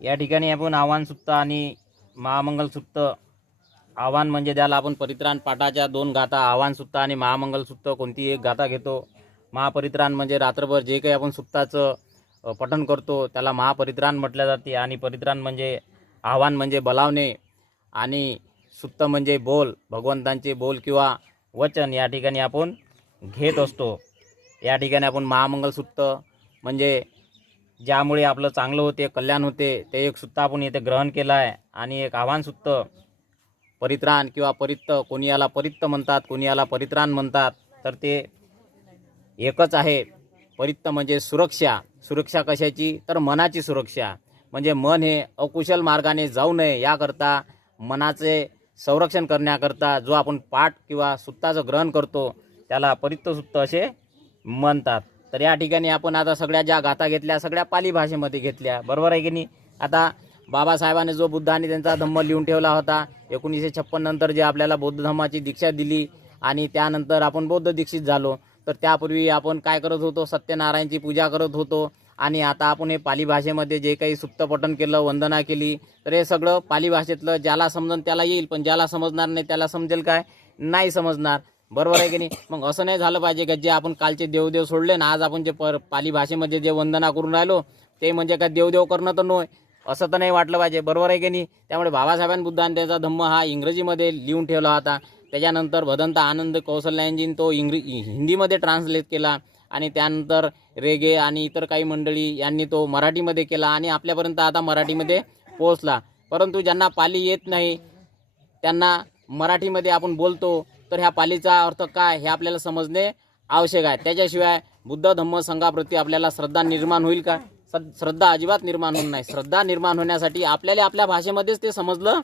या ठिकाणी आपण आव्हान सुत्त आणि महामंगल सुत्त, आव्हान म्हणजे ज्याला आपण परित्राण पाठाच्या 2 गाथा, आव्हान सुत्त आणि महामंगल सुत्त कोणती एक गाथा घेतो. महापरित्राण म्हणजे रात्रभर जे काही आपण सुत्ताचं पठण करतो त्याला महापरित्राण म्हटले जाते. आणि परित्राण म्हणजे आव्हान म्हणजे बलावणे आणि सुत्त म्हणजे बोल, भगवंतांचे बोल किंवा वचन या ठिकाणी आपण घेत असतो. या ठिकाणी आपण महामंगल सुत्त म्हणजे ज्यामुळे आपलं चांगलं होते, कल्याण होते, ते एक सुत्त आपण येथे ग्रहण केलं आहे. आणि एक आव्हान सुत्त परित्राण किंवा परित्त, कोणी याला परित्त म्हणतात, कोणी याला परित्राण म्हणतात, तर ते एकच आहे. परित्त म्हणजे सुरक्षा. सुरक्षा कशाची? तर मनाची सुरक्षा. म्हणजे मन हे अकुशल मार्गाने जाऊ नये याकरता, मनाचे संरक्षण करण्याकरता जो आपण पाठ किंवा सुत्ताचं ग्रहण करतो त्याला परित्त सुत्त असे म्हणतात. तर या ठिकाणी आपण आता सगळ्या ज्या गाथा घेतल्या सगळ्या पाली भाषेमध्ये घेतल्या, बरोबर आहे की नाही. आता बाबासाहेबांनी जो बुद्धाने त्यांचा धम्म लिहून ठेवला होता 1956 नंतर, जे आपल्याला बौद्ध धम्माची दीक्षा दिली आणि त्यानंतर आपण बौद्ध दीक्षित झालो, तर त्यापूर्वी आपण काय करत होतो? सत्यनारायणची पूजा करत होतो. आणि आता आपण हे पाली भाषेमध्ये जे काही सुत्त पठण केलं, वंदना केली, तर हे सगळं पाली भाषेतलं. ज्याला समजन त्याला येईल, पण ज्याला समजणार नाही त्याला समजेल काय? नाही समजणार, बरोबर आहे की नाही. मग असं नाही झालं पाहिजे का जे आपण कालचे देवदेव सोडले ना, आज आपण जे पाली भाषेमध्ये जे वंदना करून राहिलो ते म्हणजे काय देवदेव करणं तर नव्हे, असं तर नाही वाटलं पाहिजे, बरोबर आहे की नाही. त्यामुळे बाबासाहेबांनी बुद्धांनी त्याचा धम्म हा इंग्रजीमध्ये लिहून ठेवला होता. त्याच्यानंतर भदंत आनंद कौशल्यांजींनी तो हिंदीमध्ये ट्रान्सलेट केला. आणि त्यानंतर रेगे आणि इतर काही मंडळी यांनी तो मराठीमध्ये केला आणि आपल्यापर्यंत आता मराठीमध्ये पोहोचला. परंतु ज्यांना पाली येत नाही त्यांना मराठीमध्ये आपण बोलतो, तर ह्या पालीचा अर्थ काय हे आपल्याला समजणे आवश्यक आहे. त्याच्याशिवाय बुद्ध धम्म संघाप्रती आपल्याला श्रद्धा निर्माण होईल का? श्रद्धा अजिबात निर्माण होत नाही. श्रद्धा निर्माण होण्यासाठी आपल्याला आपल्या भाषेमध्येच ते समजलं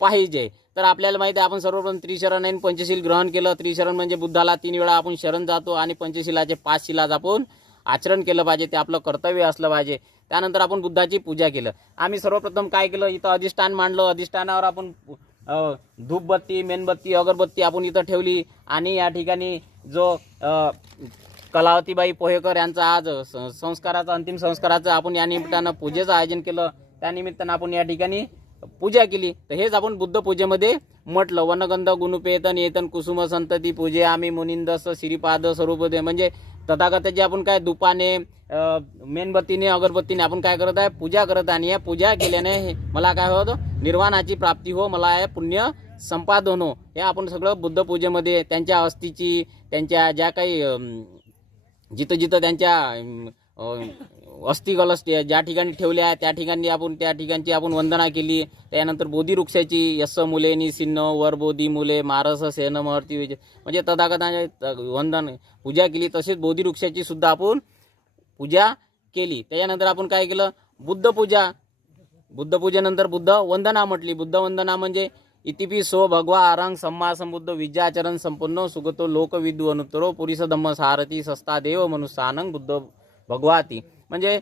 पाहिजे. तर आपल्याला माहिती आहे, आपण सर्वप्रथम त्रिशरण आणि पंचशील ग्रहण केलं. त्रिशरण म्हणजे बुद्धाला 3 वेळा आपण शरण जातो आणि पंचशीलाचे 5 शिलाच आपण आचरण केलं पाहिजे, ते आपलं कर्तव्य असलं पाहिजे. त्यानंतर आपण बुद्धाची पूजा केलं. आम्ही सर्वप्रथम काय केलं? इथं अधिष्ठान मांडलं. अधिष्ठानावर आपण धूपबत्ती, मेणबत्ती, अगरबत्ती आपण इथं ठेवली. आणि या ठिकाणी जो कलावतीबाई पोहेकर यांचा आज संस्काराचं, अंतिम संस्काराचं आपण या निमित्तानं पूजेचं आयोजन केलं. त्यानिमित्तानं आपण या ठिकाणी पूजा केली. तर हेच आपण बुद्ध पूजेमध्ये म्हटलं. वनगंध गुणुपेतन येतन कुसुम संतती पूजे आम्ही मुनिंदस श्रीपाद स्वरूपदे. म्हणजे तथागताची आपण काय दुपाने, मेणबत्तीने, अगरबत्तीने आपण काय करत आहे? पूजा करत आहे. आणि या पूजा केल्याने मला काय होतं? निर्वाणाची प्राप्ती हो, मला हे पुण्य संपादन हो. हे आपण सगळं बुद्ध पूजेमध्ये त्यांच्या अस्थीची, त्यांच्या ज्या काही जिथं जिथं त्यांच्या अस्थि कलश ज्या ठिकाणी ठेवले आहे त्या ठिकाणची आपण वंदना केली. त्यानंतर बोधी वृक्षाची यस्स मुलेनी सिन्न वर बोधी मुले मारस सेन महर्ती म्हणजे तथागतांचे वंदन पूजा केली. तसेच बोधी वृक्षाची सुद्धा आपण पूजा केली. त्याच्यानंतर आपण काय केलं? बुद्ध पूजा. बुद्ध पूजेनंतर बुद्ध वंदना म्हटली. बुद्ध वंदना म्हणजे इतिपि सो भगवा आरंग सम्मा संबुद्ध विद्याचरण संपन्न सुगतो लोकविदु अनुत्तरो पुरीस धम्म सारथी सस्ता देव मनुष्यानंग बुद्ध भगवाती. म्हणजे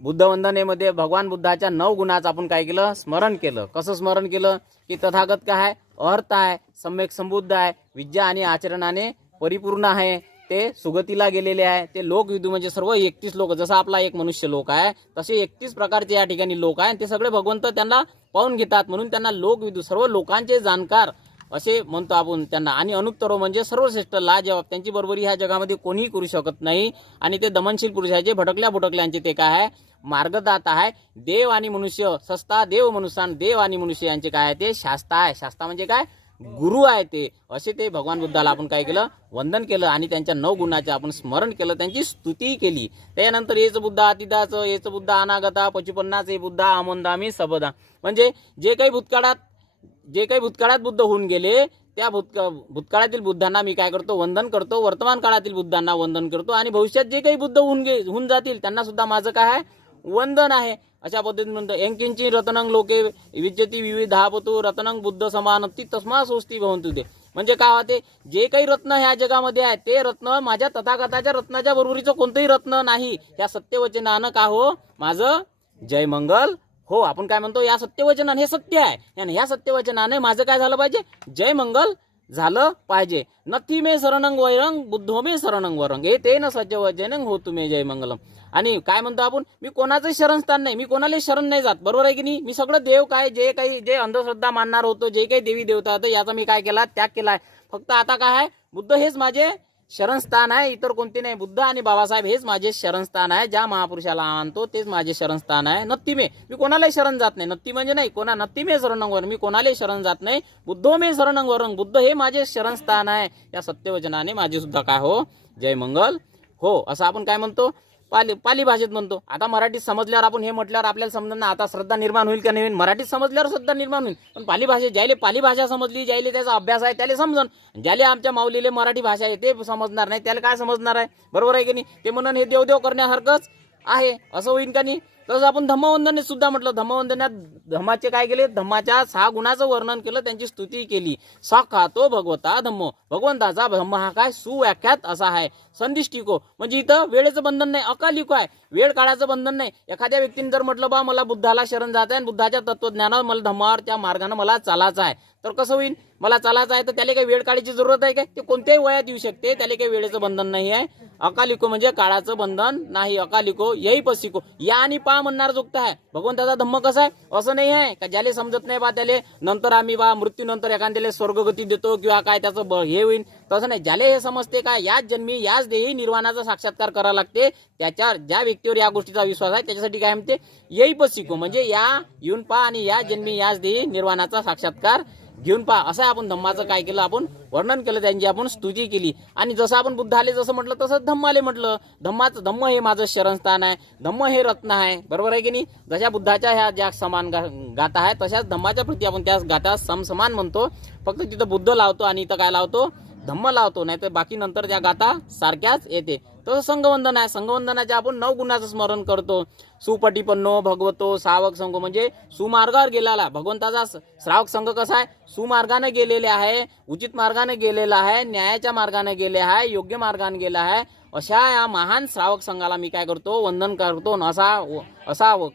बुद्ध वंदनेमध्ये भगवान बुद्धाच्या 9 गुणाचं आपण काय केलं? स्मरण केलं. कसं स्मरण केलं? की तथागत काय आहे? अर्थ आहे, सम्यक संबुद्ध आहे, विद्या आणि आचरणाने परिपूर्ण आहे, ते सुगतीला गेलेले आहे, ते लोकविदू म्हणजे सर्व 31 लोक, जसा आपला एक मनुष्य लोक आहे तसे 31 प्रकारचे या ठिकाणी लोक आहे. ते सगळे भगवंत त्यांना पाहून घेतात, म्हणून त्यांना लोकविदू, सर्व लोकांचे जाणकार असे म्हणतो आपण त्यांना. आणि अनुत्तरो म्हणजे सर्वश्रेष्ठ, लाजवाब, त्यांची बरोबरी ह्या जगामध्ये कोणीही करू शकत नाही. आणि ते दमनशील पुरुष आहे, जे भटकल्यांचे ते काय आहे? मार्गदाता आहे. देव आणि मनुष्य, सस्ता देव मनुष्यान, देव आणि मनुष्य यांचे काय आहे? ते शास्ता आहे. शास्ता म्हणजे काय? गुरु आहे ते. असे ते भगवान बुद्धाला आपण काय केलं? वंदन केलं आणि त्यांच्या 9 गुणाचे आपण स्मरण केलं, त्यांची स्तुती केली. त्यानंतर येच बुद्धा अतिदाचं, येच बुद्धा अनागता पचुपन्नाचे बुद्धा आमोंदामी सबदा. म्हणजे जे काही भूतकाळात बुद्ध होऊन गेले त्या भूतकाळातील बुद्धांना मी काय करतो? वंदन करतो. वर्तमान काळातील बुद्धांना वंदन करतो. आणि भविष्यात जे काही बुद्ध होऊन जातील त्यांना सुद्धा माझं काय आहे? वंदन आहे. अशा पद्धतीने म्हणतो एंकिंची रत्नंग लोके विद्यती विविधापतु रत्नंग बुद्ध समानती तस्मा सोस्ती भवंतु ते. म्हणजे काय होते? जे काही रत्न ह्या जगामध्ये आहे ते रत्न माझ्या तथागताच्या रत्नाच्या बरोबरीचं कोणतंही रत्न नाही. या सत्यवचनानं का हो? माझं जय मंगल हो. आपण काय म्हणतो? या सत्यवचनाने, हे सत्य आहे, आणि ह्या सत्यवचनाने माझं काय झालं पाहिजे? जय मंगल झालं पाहिजे. नथी मे शरणंग वैरंग बुद्धो मे शरणंग वरंग हे ते न सत्यवचनंग हो तुम्ही जय मंगलम. आणि काय म्हणतो आपण, मी कोणाचंही शरणस्थान नाही, मी कोणालाही शरण नाही जात, बरोबर आहे की नाही. मी सगळं देव काय जे अंधश्रद्धा मानणार होतो, जे काही देवी देवता होतं याचा मी काय केला, त्याग केलाय. फक्त आता काय आहे, बुद्ध हेच माझे शरणस्थान आहे, इतर कोणते नाही. बुद्ध आणि बाबासाहेब हेच माझे शरणस्थान आहे. ज्या महापुरुषाला मानतो तेच माझे शरणस्थान आहे. नत्ती मे, मी कोणालाही शरण जात नाही. नत्ती म्हणजे नाही, नत्ती मे शरणंवर, मी कोणालाही शरण जात नाही. बुद्धो मे शरणंवरंग, बुद्ध हे माझे शरणस्थान आहे. या सत्यवचनाने माझे सुद्धा काय हो, जय मंगल हो, असं आपण काय म्हणतो, पाली भाषेत म्हणतो. आता मराठीत समजल्यावर आपण हे म्हटल्यावर आपल्याला समजणार ना, आता श्रद्धा निर्माण होईल का नाही. मराठीत समजल्यावर श्रद्धा निर्माण होईल, पण पाली भाषेत ज्याले पाली भाषा समजली, ज्याले त्याचा अभ्यास आहे त्याला समजन. ज्याले आमच्या माऊलीले मराठी भाषा आहे ते समजणार नाही, त्याला काय समजणार आहे, बरोबर आहे की नाही. ते म्हणून हे देवदेव करण्यासारखंच आहे, असं होईल का नाही. तसं आपण धम्मवंदनेत सुद्धा म्हटलं, धम्मवंदनात धम्माचे काय केले, धम्माच्या 6 गुणाचं वर्णन केलं, त्यांची स्तुती केली. साखातो भगवता धम्म, भगवंताचा धम्म हा काय सुव्याख्यात असा आहे. संदिष्टिको म्हणजे इथं वेळेचं बंधन नाही, अकालिको आहे, वेळ काळाचं बंधन नाही. एखाद्या व्यक्तीने जर म्हटलं बा मला बुद्धाला शरण जायचं आहे, बुद्धाच्या तत्वज्ञानावर मला धम्मावर त्या मार्गाने मला चालायचं आहे, तर कसं होईल, मला चालायचं आहे तर त्याला काही वेळ काळाची जरूरत आहे काय, ते कोणत्याही वयात येऊ शकते, त्याला काही वेळेचं बंधन नाही आहे. अकालिको म्हणजे काळाचं बंधन नाही, अकालिको यही पसिको, या आणि पा म्हणणार जोगत आहे. भगवंताचा धम्म कसा आहे, असं नाही आहे का ज्याला समजत नाही बा त्याला नंतर आम्ही बा मृत्यूनंतर एखाद्याला स्वर्गगती देतो किंवा काय त्याचं हे होईल, तसं नाही. ज्याला हे समजते का याच जन्मी याच देही निर्वाणाचा साक्षात्कार करावा लागते, त्याच्या ज्या व्यक्तीवर या गोष्टीचा विश्वास आहे त्याच्यासाठी काय म्हणते, यही पसिको म्हणजे या येऊन पा आणि या जन्मी याच देही निर्वाणाचा साक्षात्कार घेऊन पहा. असं आपण धम्माचं काय केलं, आपण वर्णन केलं, त्यांची आपण स्तुती केली. आणि जसं आपण बुद्धाले जसं म्हटलं तसं धम्माले म्हटलं. धम्म हे माझं शरणस्थान आहे, धम्म हे रत्न आहे, बरोबर आहे की नाही. जशा बुद्धाच्या ह्या ज्या समान गाथा आहेत तशाच धम्माच्या प्रती आपण त्या गाथा समसमान म्हणतो. फक्त तिथं बुद्ध लावतो आणि इथं काय लावतो, धम्म लावतो, नाही तर बाकी नंतर त्या गाथा सारख्याच येते. तसं संघवंदन आहे, संघवंदनाच्या आपण 9 गुणाचं स्मरण करतो. सुपटीपन्नो भगवतो सावक संघ म्हणजे सुमार्गावर गेलेला भगवंताचा श्रावक संघ कसा आहे, सुमार्गाने गेलेले आहे, उचित मार्गाने गेलेला आहे, न्यायाच्या मार्गाने गेले आहे, योग्य मार्गाने गेला आहे. अशा या महान श्रावक संघाला मी काय करतो, वंदन करतो. असा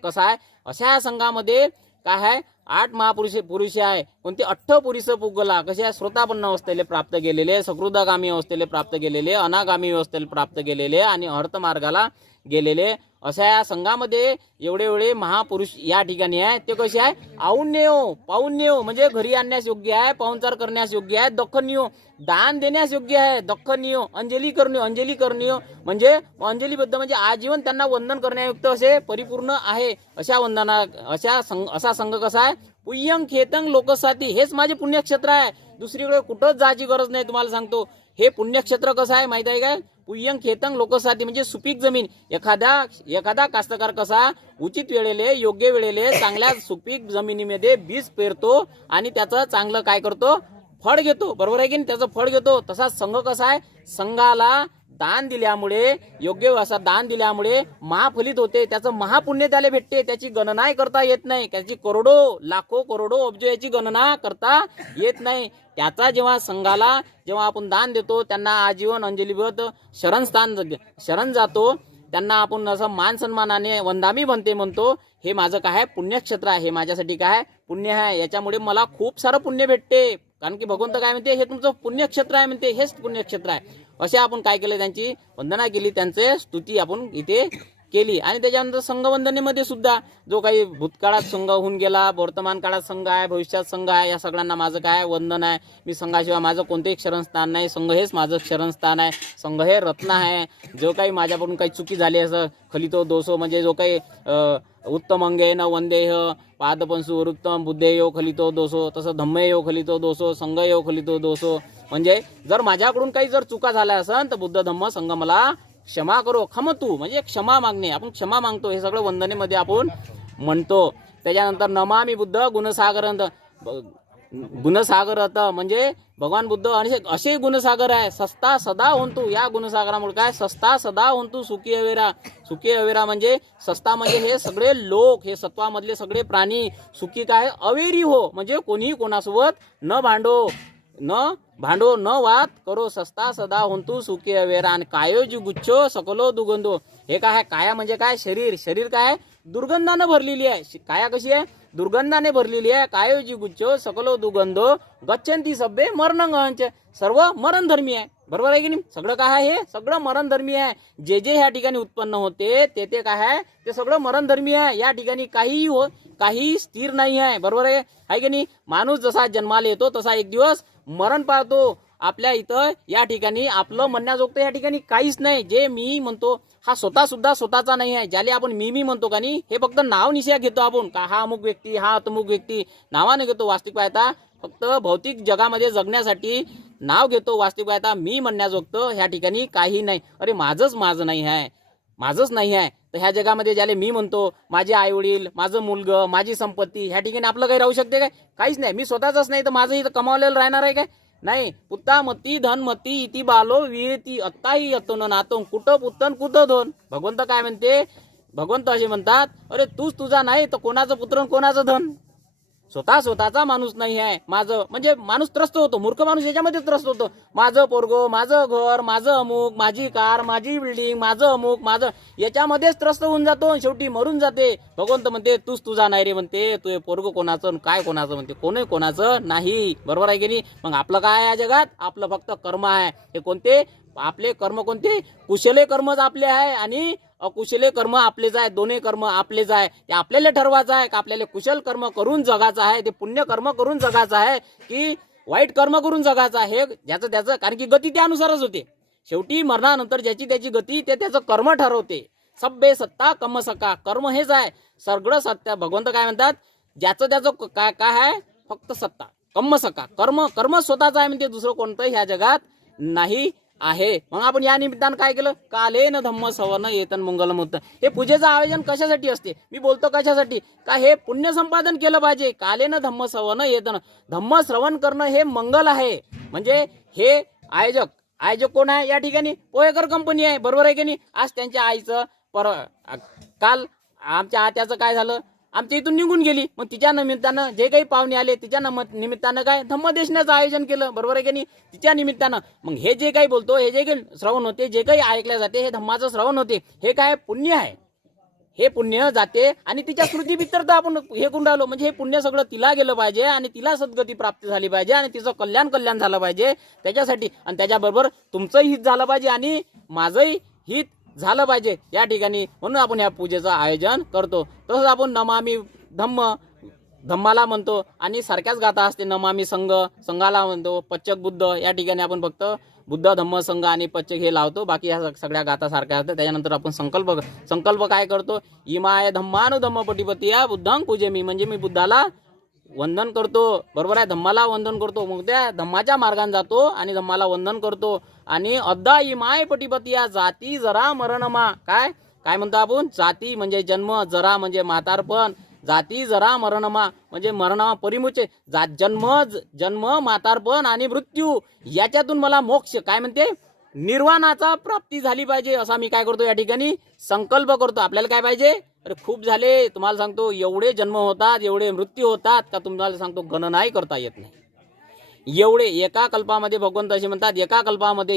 कसा आहे, अशा या संघामध्ये काय आहे, 8 महापुरुष आहे. कोणते 8 पुरुष पुगला, कसे श्रोतापन्न अवस्थेले प्राप्त गेलेले, सकृदागामी अवस्थेले प्राप्त गेलेले, अनागामी अवस्थेले प्राप्त गेलेले आणि अर्थ मार्गाला गेलेले. अशा या संघामध्ये एवढे महापुरुष या ठिकाणी आहे. ते कसे आहे, पाहुण्यो म्हणजे घरी आणण्यास योग्य आहे, पाहुणचार करण्यास योग्य आहे, दखनियो दान देण्यास योग्य आहे, दखनियो अंजली करणियो म्हणजे अंजलीबद्ध म्हणजे आजीवन त्यांना वंदन करण्यायुक्त असे परिपूर्ण आहे. असा संघ कसा आहे, पुय्यंग खेतंग लोकसाती, हेच माझे पुण्यक्षेत्र आहे, दुसरीकडे कुठंच जायची गरज नाही. तुम्हाला सांगतो हे पुण्यक्षेत्र कसं आहे माहिती आहे काय, पुय्यंग खेतंग लोकसाती म्हणजे सुपीक जमीन. एखादा कास्तकार कसा उचित वेळेले योग्य वेळेले चांगल्या सुपीक जमिनीमध्ये बीज पेरतो आणि त्याचं चांगलं काय करतो, फळ घेतो, बरोबर आहे की नाही, त्याचं फळ घेतो. तसाच संघ कसा आहे, संघाला दान दिल्यामुळे, योग्य असा दान दिल्यामुळे महाफलित होते, त्याचं महापुण्य त्याला भेटते, त्याची गणना करता येत नाही, त्याची लाखो करोडो अब्ज याची गणना करता येत नाही. त्याचा जेव्हा आपण दान देतो, त्यांना आजीवन अंजलीबद्ध शरण जातो, त्यांना आपण असं मान सन्मानाने वंदामी म्हणतो. हे माझं काय आहे, पुण्यक्षेत्र आहे, हे माझ्यासाठी काय आहे, पुण्य आहे. याच्यामुळे मला खूप सारं पुण्य भेटते, कारण की भगवंत काय म्हणते, हे तुमचं पुण्यक्षेत्र आहे म्हणते, हेच पुण्यक्षेत्र आहे. असे आपण काय केलं, त्यांची वंदना केली, त्यांचे स्तुती आपण इथे केली. आणि त्याच्यानंतर संघवंदनेमध्ये सुद्धा जो काही भूतकाळात संघ होऊन गेला, वर्तमान काळात संघ आहे, भविष्यात संघ आहे, या सगळ्यांना माझं काय वंदन आहे. मी संघाशिवाय माझं कोणतेही शरणस्थान नाही, संघ हेच माझं शरणस्थान आहे. संघ हे रत्न आहे. जो काही माझ्याकडून काही चुकी झाली असं खलितो दोषो म्हणजे जो काही उत्तम अंगे न वंदेह पादपंसु वृत्तम बुद्धेयो खलितो दोषो, तसं धम्मेयो खलितो दोषो, संघयो खलितो दोषो म्हणजे जर माझ्याकडून काही जर चुका झाल्या असेल तर बुद्ध धम्म संघ मला क्षमा करो. खमतू म्हणजे क्षमा मागणे, आपण क्षमा मागतो, हे सगळं वंदनेमध्ये आपण म्हणतो. त्याच्यानंतर नमामि बुद्ध गुणसागर म्हणजे भगवान बुद्ध आणि असे गुणसागर आहे. सस्ता सदा होंतु, या गुणसागरामुळे काय, सस्ता सदा होंतु सुखी अवेरा म्हणजे सस्ता म्हणजे हे सगळे लोक, हे सत्वामधले सगळे प्राणी सुखी काय अवेरी हो म्हणजे कोणी कोणासोबत न भांडो न वाद करो. सस्ता सदा होंतु सुखी अवेरा आणि कायो जी गुच्छो सकलो दुगंधो. हे काय आहे, काया म्हणजे काय, शरीर काय दुर्गंधानं भरलेली आहे. काया कशी आहे? दुर्गंधाने भरलेली आहे. कायोजी गुच्छ सकलो दुर्गंधो गच्छन्ति सभ्ये मरणंगंच. सर्व मरणधर्मी आहे. बरोबर आहे की नाही? सगळं काय आहे? हे सगळं मरणधर्मी आहे. जे जे ह्या ठिकाणी उत्पन्न होते ते ते काय आहे? ते सगळं मरणधर्मी आहे. या ठिकाणी काही स्थिर नाही आहे. बरोबर आहे की नाही? माणूस जसा जन्माला येतो तसा एक दिवस मरण पावतो. आपल्या इथं या ठिकाणी आपलं म्हणण्याजोगतं या ठिकाणी काहीच नाही. जे मी म्हणतो हा स्वतः सुद्धा स्वतःचा नाही आहे. ज्याला आपण मी म्हणतो का नाही, हे फक्त नाव निश्चय घेतो आपण का हा अमुक व्यक्ती, हा अमुक व्यक्ती नावाने घेतो. वास्तविक पाहता फक्त भौतिक जगामध्ये जगण्यासाठी नाव घेतो. वास्तविक पाहता मी म्हणण्याजोगतं ह्या ठिकाणी काही नाही. अरे माझं नाही आहे, माझंच नाही आहे. तर ह्या जगामध्ये ज्याला मी म्हणतो, माझे आई वडील, माझं मुलगं, माझी संपत्ती, ह्या ठिकाणी आपलं काही राहू शकते काय? काहीच नाही. मी स्वतःच नाही तर माझं इथं कमावलेलं राहणार आहे काय? नाही. पुत्तामती धनमती इति बालो विरती अत्ताही यतोन नातो कुठं पुत्तन कुठं धन. भगवंत काय म्हणते? भगवंत असे म्हणतात, अरे तूच तुझा नाही तर कोणाचं पुत्र कोणाचं धन? स्वतःचा माणूस नाही आहे. माझं म्हणजे माणूस त्रस्त होतो. मूर्ख माणूस याच्यामध्ये त्रस्त होतो. माझं पोरगो, माझं घर, माझं अमुक, माझी कार, माझी बिल्डिंग, माझं अमुक, माझं, याच्यामध्येच त्रस्त होऊन जातो. शेवटी मरून जाते. भगवंत म्हणते तूच तुझा नाही रे म्हणते. तू पोरगो कोणाचं काय कोणाचं म्हणते? कोणही कोणाचं नाही. बरोबर आहे की नाही? मग आपलं काय आहे या जगात? आपलं फक्त कर्म आहे. हे कोणते? आपले कर्म कोणते? कुशले कर्मच आपले आहे आणि अकुशले कर्म आपलेच आहे. दोन्ही कर्म आपलेच आहे. ते आपल्याला ठरवायचं आहे का आपल्याला कुशल कर्म करून जगायचं आहे, ते पुण्य कर्म करून जगायचं आहे की वाईट कर्म करून जगायचं आहे. ज्याचं त्याचं, कारण की गती त्यानुसारच होते. शेवटी मरणानंतर ज्याची त्याची गती ते त्याचं कर्म ठरवते. सब्बे सत्ता कम सका. कर्म हेच आहे सगळं सत्य. भगवंत काय म्हणतात? ज्याचं त्याचं काय आहे? फक्त सत्ता कम सका. कर्म स्वतःच आहे म्हणते. दुसरं कोणतं ह्या जगात नाही आहे. मग आपण या निमित्तानं काय केलं? कालेन धम्म सवर्ण येतन मंगलम होतं. हे पूजेचं आयोजन कशासाठी असते? मी बोलतो कशासाठी? का हे पुण्य संपादन केलं पाहिजे. कालेन धम्म सवर्ण येतन. धम्म श्रवण करणं हे मंगल आहे. म्हणजे हे आयोजक कोण आहे या ठिकाणी? पोहेकर कंपनी आहे. बरोबर आहे की नाही? आज त्यांच्या आईचं काल आमच्या आत्याचं काय झालं? आमच्या इथून निघून गेली. मग तिच्या निमित्तानं जे काही पाहुणे आले तिच्या निमित्तानं काय धम्मदेशनाचं आयोजन केलं. बरोबर आहे की नाही? तिच्या निमित्तानं. मग हे जे काही बोलतो, हे जे काही श्रवण होते, जे काही ऐकल्या जाते, हे धम्माचं श्रवण होते. हे काय पुण्य आहे. हे पुण्य जाते आणि तिच्या स्मृती तर आपण हे करून राहिलो. म्हणजे हे पुण्य सगळं तिला गेलं पाहिजे आणि तिला सद्गती प्राप्त झाली पाहिजे आणि तिचं कल्याण झालं पाहिजे त्याच्यासाठी. आणि त्याच्याबरोबर तुमचंही हित झालं पाहिजे आणि माझंही हित झालं पाहिजे या ठिकाणी. म्हणून आपण या पूजेचं आयोजन करतो. तसंच आपण नमामि धम्माला म्हणतो आणि सारख्याच गाथा असते. नमामि संघाला म्हणतो. पच्चक बुद्ध या ठिकाणी आपण फक्त बुद्ध धम्म संघ आणि पच्चक हे लावतो. बाकी ह्या सगळ्या गाथा सारख्या असतात. त्याच्यानंतर आपण संकल्प काय करतो? इमाय धम्मानु धम्म पटिपती या बुद्धं पूजे मी. म्हणजे मी बुद्धाला वंदन करतो. बरोबर आहे? धम्माला वंदन करतो. मग त्या धम्माच्या मार्गाने जातो आणि धम्माला वंदन करतो. आणि अद्दा इमाय पटिपती या जाती जरा मरणमा. काय म्हणतो आपण? जाती म्हणजे जन्म, जरा म्हणजे म्हातारपण, जाती जरा मरणमा म्हणजे मरणमा परिमुचे. जन्म म्हातारपण आणि मृत्यू याच्यातून मला मोक्ष काय म्हणते? निर्वाणाचा प्राप्ती झाली पाहिजे असा मी काय करतो या ठिकाणी? संकल्प करतो. आपल्याला काय पाहिजे? अरे खूप झाले तुम्हाला सांगतो. एवढे जन्म होतात, एवढे मृत्यू होतात का तुम्हाला सांगतो गणनाही करता येत नाही. एवढे एका कल्पामध्ये भगवंत असे म्हणतात, एका कल्पामध्ये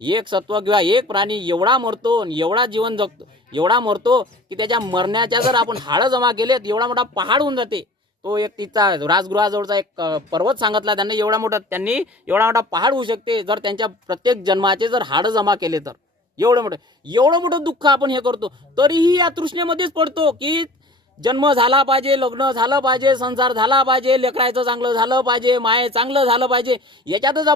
एक सत्व किंवा एक प्राणी एवढा मरतो, एवढा जीवन जगतो, एवढा मरतो की त्याच्या मरण्याच्या जर आपण हाडं जमा केलेत एवढा मोठा पहाड होऊन जाते. तो एक तिचा राजगृहाजवळचा एक पर्वत सांगितला त्यांनी. एवढा मोठा पहाड होऊ शकते जर त्यांच्या प्रत्येक जन्माचे जर हाडं जमा केले तर. एवढं मोठं दुःख आपण हे करतो. तरीही या तृष्णेमध्येच पडतो की जन्म झाला पाहिजे, लग्न झालं पाहिजे, संसार झाला पाहिजे, लेकरायचं चांगलं झालं पाहिजे, माये चांगलं झालं पाहिजे. याच्यातच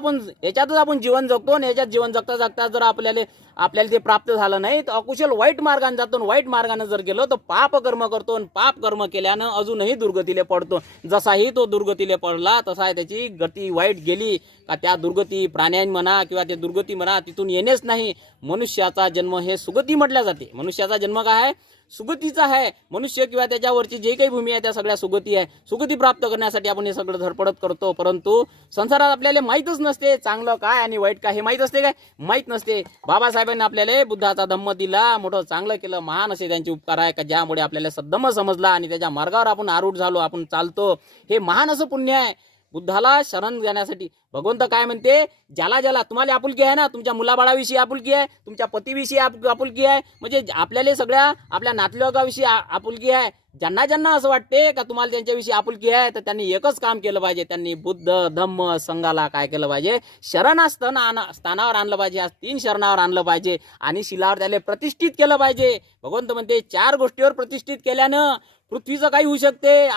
आपण जीवन जगतो. आणि याच्यात जीवन जगता जर आपल्याला ते प्राप्त झालं नाही तर अकुशल वाईट मार्गाने जातो. वाईट मार्गाने जर गेलो तर पाप कर्म करतो. आणि पाप कर्म केल्यानं अजूनही दुर्गतीले पडतो. जसाही तो दुर्गतीले पडला तसा त्याची गती वाईट गेली का त्या दुर्गती प्राण्यांनी म्हणा किंवा ते दुर्गती म्हणा तिथून येणेच नाही. मनुष्याचा जन्म हे सुगती म्हटल्या जाते. मनुष्याचा जन्म काय आहे? सुगतीचा आहे. मनुष्य किंवा त्याच्यावरची जे काही भूमी आहे त्या सगळ्या सुगती आहे. सुगती प्राप्त करण्यासाठी आपण हे सगळं धडपडत करतो. परंतु संसारात आपल्याला माहीतच नसते चांगलं काय आणि वाईट काय. हे माहीत असते काय? माहीत नसते. बाबासाहेबांनी आपल्याला बुद्धाचा धम्म दिला, मोठं चांगलं केलं. महान असे त्यांचे उपकार आहे का ज्यामुळे आपल्याला सद्धम्म समजला आणि त्याच्या मार्गावर आपण आरूढ झालो, आपण चालतो. हे महान असं पुण्य आहे. बुद्धाला शरण जाण्यासाठी. भगवंत काय म्हणते, ज्याला ज्याला तुम्हाला आपुलकी आहे ना, तुमच्या मुलाबाळाविषयी आपुलकी आहे, तुमच्या पतीविषयी आपुलकी आहे, म्हणजे आपल्याला सगळ्या आपल्या नातलगाविषयी आपुलकी आहे. ज्यांना ज्यांना असं वाटते का तुम्हाला त्यांच्याविषयी आपुलकी आहे, तर त्यांनी एकच काम केलं पाहिजे, त्यांनी बुद्ध धम्म संघाला काय केलं पाहिजे, स्थानावर आणलं पाहिजे. आज 3 शरणावर आणलं पाहिजे आणि शिलावर त्याला प्रतिष्ठित केलं पाहिजे. भगवंत म्हणते 4 गोष्टीवर प्रतिष्ठित केल्यानं पृथ्वीचं काही होऊ शकते,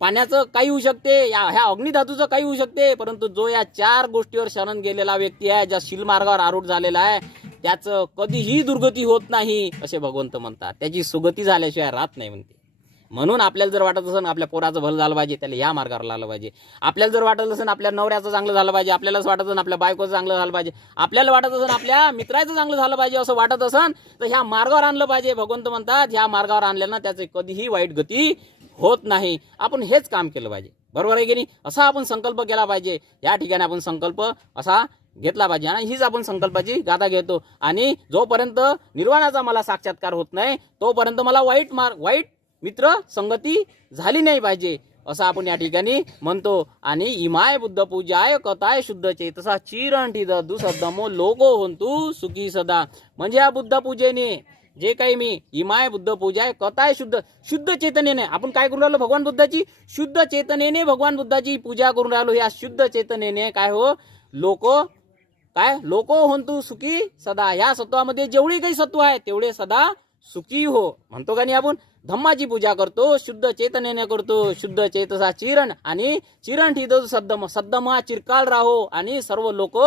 पाण्याचं काही होऊ शकते, ह्या अग्निधातूचं काही होऊ शकते, परंतु जो या 4 गोष्टीवर शरण गेलेला व्यक्ती आहे, ज्या शिलमार्गावर आरूढ झालेला आहे, त्याचं कधीही दुर्गती होत नाही असे भगवंत म्हणतात. त्याची सुगती झाल्याशिवाय राहत नाही म्हणते. म्हणून आपल्याला जर वाटत असेल आपल्या पोराचं भलं झालं पाहिजे, त्याला या मार्गावर लावलं पाहिजे. आपल्याला जर वाटत असेल आपल्या नवऱ्याचं चांगलं झालं पाहिजे, आपल्याला वाटत असेल आपल्या बायकोचं चांगलं झालं पाहिजे, आपल्याला वाटत असेल आपल्या मित्राचं चांगलं झालं पाहिजे, असं वाटत असेल तर ह्या मार्गावर आणलं पाहिजे. भगवंत म्हणतात ह्या मार्गावर आणल्यानं त्याची कधीही वाईट गती होत नाही. आपण हेच काम केलं पाहिजे. बरोबर आहे की नाही? असा आपण संकल्प केला पाहिजे. या ठिकाणी आपण संकल्प असा घेतला पाहिजे आणि हीच आपण संकल्पाची गाथा घेतो. आणि जोपर्यंत निर्वाणाचा मला साक्षात्कार होत नाही तोपर्यंत मला वाईट मित्र संगती झाली नाही पाहिजे असं आपण या ठिकाणी म्हणतो. आणि इमाय बुद्ध पूजाय कथाय शुद्ध चेतसा चिरणठी दुसद्दमो लोको होंतु सुखी सदा. म्हणजे या बुद्ध पूजेने जे काही मी इमाय बुद्ध पूजाय कथाय शुद्ध चेतनेने आपण काय करून राहिलो, भगवान बुद्धाची शुद्ध चेतनेने भगवान बुद्धाची पूजा करून राहिलो. या शुद्ध चेतनेने काय हो, लोको होंतु सुखी सदा. ह्या सत्वामध्ये जेवढी काही सत्व आहे तेवढे सदा सुखी हो म्हणतो का नाही. आपण धम्माची पूजा करतो, शुद्ध चेतनेने करतो. शुद्ध चेतसा चिरण आणि चिरण ठीक सद्दम हा चिरकाळ राहो आणि सर्व लोक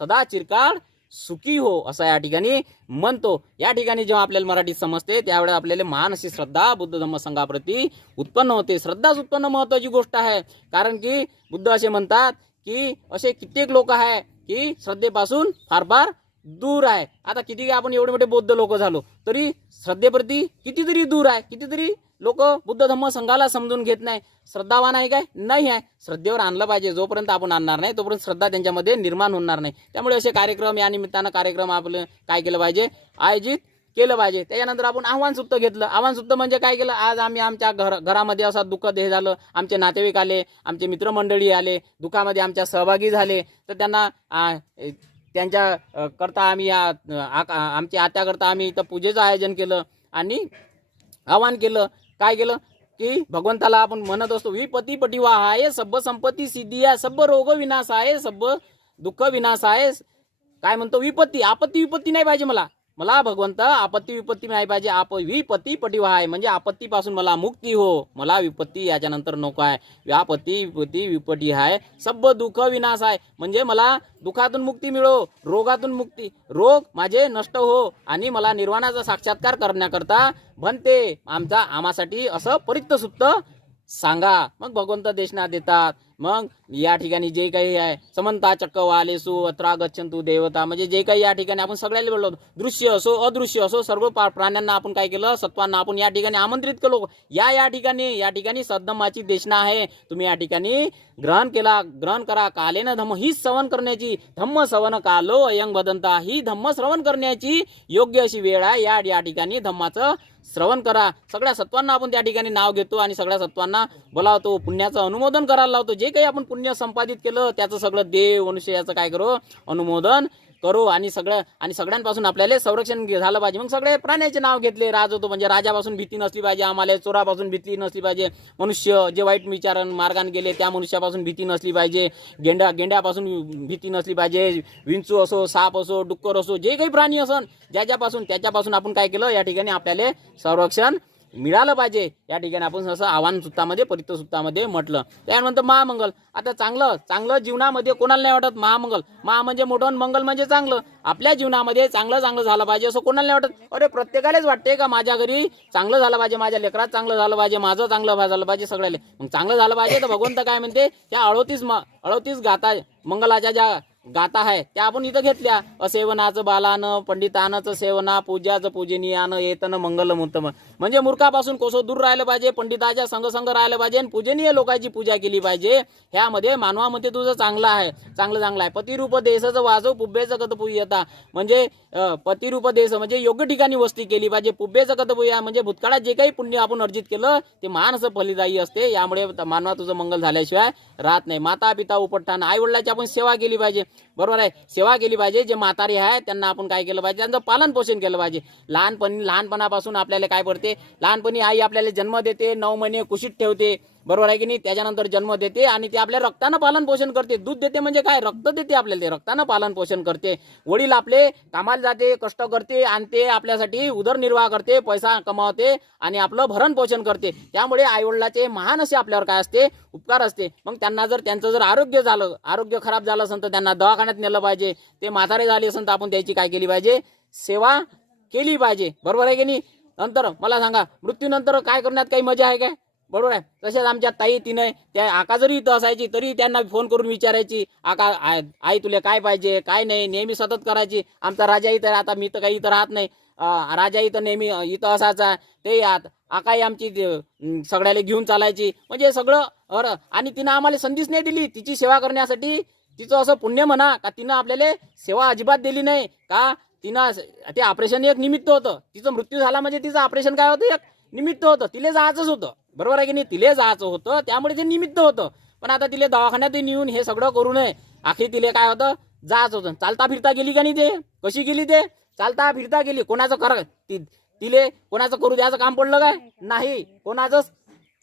सदा चिरकाळ सुखी हो असं या ठिकाणी म्हणतो. या ठिकाणी जेव्हा आपल्याला मराठीत समजते त्यावेळेस आपल्याला महान अशी श्रद्धा बुद्ध धम्म संघाप्रती उत्पन्न होते. श्रद्धाच उत्पन्न महत्वाची गोष्ट आहे. कारण की बुद्ध असे म्हणतात की असे कित्येक लोक आहे की श्रद्धेपासून फार दूर आहे. आता किती आपण एवढे मोठे बौद्ध लोक झालो तरी श्रद्धेप्रती कितीतरी दूर आहे. कितीतरी लोक बुद्ध धम्म संघाला समजून घेत नाही. श्रद्धावान आहे काय? नाही आहे. श्रद्धेवर आणलं पाहिजे. जोपर्यंत आपण आणणार नाही तोपर्यंत श्रद्धा त्यांच्यामध्ये निर्माण होणार नाही. त्यामुळे असे कार्यक्रम, या निमित्तानं कार्यक्रम आपलं काय केलं पाहिजे, आयोजित केलं पाहिजे. त्याच्यानंतर आपण आव्हान सुप्त घेतलं. आव्हान सुप्त म्हणजे काय केलं, आज आम्ही आमच्या घरामध्ये असा दुःखद हे झालं, आमचे नातेवाईक आले, आमचे मित्रमंडळी आले, दुःखामध्ये आमच्या सहभागी झाले, तर त्यांना त्यांच्या करता आम्ही आमच्या आत्याकरता आम्ही इथं पूजेचं आयोजन केलं आणि आवाहन केलं. काय केलं की भगवंताला आपण म्हणत असतो विपती पटिवाहाय सब्ब संपत्ती सिद्धिया सब्ब रोग विनाश आहे सब्ब दुःख विनाश आहे. काय म्हणतो, विपत्ती, आपत्ती विपत्ती नाही पाहिजे मला भगवंत आपत्ती विपत्ती नाही पाहिजे. विपत्ती पटिवाहाय म्हणजे आपत्तीपासून मला मुक्ती हो, मला विपत्ती याच्यानंतर नको आहे. आपत्ती विपत्ती विपटी आहे सब्ब दुःख विनाश आहे म्हणजे मला दुःखातून मुक्ती मिळो, रोगातून मुक्ती, रोग माझे नष्ट हो आणि मला निर्वाणाचा साक्षात्कार करण्याकरता बनते आम्हासाठी असं परित्त सुप्त सांगा. मग भगवंत देशना देतात. मग या ठिकाणी जे काही आहे समंता चक्कवालेसु अत्रा गच्छन्तु देवता म्हणजे जे काही या ठिकाणी आपण सगळ्याला बोललो, दृश्य असो अदृश्य असो सर्व प्राण्यांना आपण काय केलं, सत्वांना आपण या ठिकाणी आमंत्रित केलो. या ठिकाणी सद्धम्माची देशना आहे. तुम्ही या ठिकाणी ग्रहण करा. कालेन धम्म ही श्रवण करण्याची, धम्म श्रवण कालो अयंग बदंता, ही धम्म श्रवण करण्याची योग्य अशी वेळ आहे. या ठिकाणी धम्माचं श्रवण करा. सगळ्या सत्वांना आपण त्या ठिकाणी नाव घेतो आणि सगळ्या सत्वांना बोलावतो, पुण्याचं अनुमोदन करायला लावतो. जे काही आपण पुण्य संपादित केलं त्याचं सगळं देव मनुष्य याचं काय करू, अनुमोदन करू आणि सगळ्यांपासून आपल्याला संरक्षण झालं पाहिजे. मग सगळे प्राण्याचे नाव घेतले. राज होतो म्हणजे राजापासून भीती नसली पाहिजे आम्हाला, चोरापासून भीती नसली पाहिजे, मनुष्य जे वाईट विचारान मार्गाने गेले त्या मनुष्यापासून भीती नसली पाहिजे, गेंड्यापासून भीती नसली पाहिजे, विंचू असो, साप असो, डुक्कर असो, जे काही प्राणी असन त्याच्यापासून आपण काय केलं, या ठिकाणी आपल्याला संरक्षण मिळालं पाहिजे. या ठिकाणी आपण असं आव्हान सुत्तामध्ये परित्त सुत्तामध्ये म्हटलं. त्यानंतर महामंगल. आता चांगलं जीवनामध्ये कोणाला नाही वाटत महामंगल, म्हणजे मोठं, मंगल म्हणजे चांगलं. आपल्या जीवनामध्ये चांगलं झालं पाहिजे असं कोणाला नाही वाटत. अरे प्रत्येकालाच वाटते का माझ्या घरी चांगलं झालं पाहिजे, माझ्या लेकरात चांगलं झालं पाहिजे, माझं चांगलं झालं पाहिजे, सगळ्याला. मग चांगलं झालं पाहिजे तर भगवंत काय म्हणते, त्या 38 गाथा मंगलाच्या ज्या गाथा आहे त्या आपण इथं घेतल्या. असेवनाचं बालानं पंडितानंच सेवना पूज्याचं पूजनीयानं येतनं मंगलम उत्तम. म्हणजे मूर्खापासून कोसो दूर राहिलं पाहिजे, पंडिताच्या संग राहिलं पाहिजे आणि पूजनीय लोकांची पूजा केली पाहिजे. ह्यामध्ये मानवामध्ये तुझं चांगलं आहे, चांगलं आहे. पतिरूप देशाचं वाजव पुब्बेचं कथ पूयता. म्हणजे पतिरूप देश म्हणजे योग्य ठिकाणी वस्ती केली पाहिजे. पुब्बेचं कथ पूया म्हणजे भूतकाळात जे काही पुण्य आपण अर्जित केलं ते मानस फलिदायी असते. यामुळे मानवा तुझं मंगल झाल्याशिवाय राहत नाही. माता पिता उपटठाण, आई वडिलांची आपण सेवा केली पाहिजे. बरोबर आहे, सेवा केली पाहिजे. जे म्हातारे आहे त्यांना आपण काय केलं पाहिजे, त्यांचं पालन पोषण केलं पाहिजे. लहानपणापासून आपल्याला काय पडते, लहानपणी आई आपल्याला जन्म देते, 9 महिने कुशीत ठेवते, बरोबर आहे की नाही. त्याच्यानंतर जन्म देते आणि ते आपल्या रक्तानं पालन पोषण करते. दूध देते म्हणजे काय, रक्त देते आपल्याला, ते रक्तानं पालन पोषण करते. वडील आपले कामाला जाते, कष्ट करते आणि ते आपल्यासाठी उदरनिर्वाह करते, पैसा कमावते आणि आपलं भरण पोषण करते. त्यामुळे आईवडिलाचे महान असे आपल्यावर काय असते, उपकार असते. मग त्यांना जर त्यांचं जर आरोग्य खराब झालं असेल तर त्यांना दवाखान्यात नेलं पाहिजे. ते म्हातारे झाले असेल तर आपण त्याची काय केली पाहिजे, सेवा केली पाहिजे. बरोबर आहे की नाही. नंतर मला सांगा, मृत्यूनंतर काय करण्यात काही मजा आहे काय, बरोबर आहे. तसेच आमच्या ताई तिने त्या आका जरी इथं असायची तरी त्यांना फोन करून विचारायची, आका आई तुला काय पाहिजे काय नाही, नेहमी सतत करायची. आमचा राजा इथं, आता मी तर काही इथं राहत नाही, राजा इथं नेहमी इथं असायचा. ते आकाई आमची सगळ्याला घेऊन चालायची. म्हणजे सगळं आणि तिनं आम्हाला संधीच नाही दिली तिची सेवा करण्यासाठी. तिचं असं पुण्य म्हणा का तिनं आपल्याला सेवा अजिबात दिली नाही का. तिनं ते ऑपरेशन एक निमित्त होतं, तिचं मृत्यू झाला म्हणजे तिचं ऑपरेशन काय होतं, एक निमित्त होतं. तिला जायचंच होतं, बरोबर आहे की नाही, तिले जायचं होतं त्यामुळे ते निमित्त होतं. पण आता तिले दवाखान्यात नेऊन हे सगळं करू नये, आखरी तिले काय होतं, जायचं होतं. चालता फिरता गेली का नाही, ते कशी गेली, ते चालता फिरता गेली. कोणाचं तिले कोणाचं करू द्यायचं काम पडलं काय, नाही, कोणाचंच